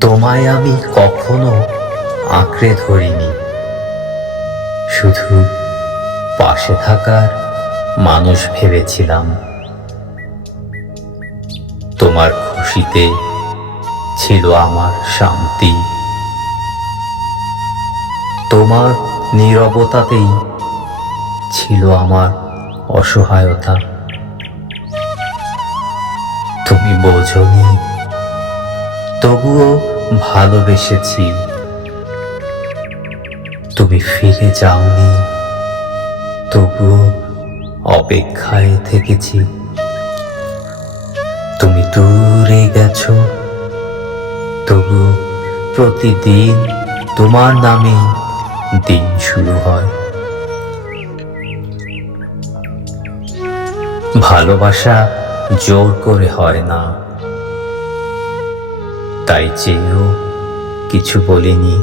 তোমায় আমি কখনো আঁকড়ে ধরিনি, শুধু পাশে থাকার মানুষ ভেবেছিলাম। তোমার খুশিতে ছিল আমার শান্তি, তোমার নীরবতাতেই ছিল আমার অসহায়তা। তুমি বোঝনি, তবুও ভালোবেসেছি। তুমি ফিরে যাওনি, তবুও অপেক্ষায় থেকেছি। তুমি দূরে গেছো, তবুও প্রতিদিন তোমার নামেই দিন শুরু হয়। ভালোবাসা জোর করে হয় না, তাই চেয়েও কিছু বলিনি,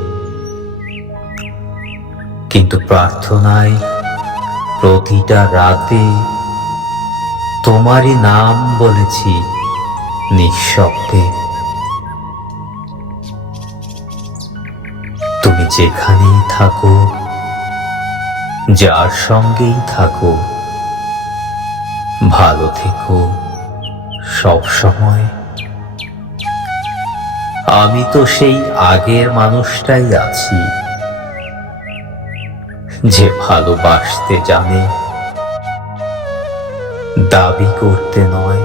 কিন্তু প্রার্থনায় প্রতিটা রাতে তোমারই নাম বলেছি নিঃশব্দে। তুমি যেখানেই থাকো, যার সঙ্গেই থাকো, ভালো থেকো সব সময়। আমি তো সেই আগের মানুষটাই আছি, যে ভালোবাসতে জানে, দাবি করতে নয়।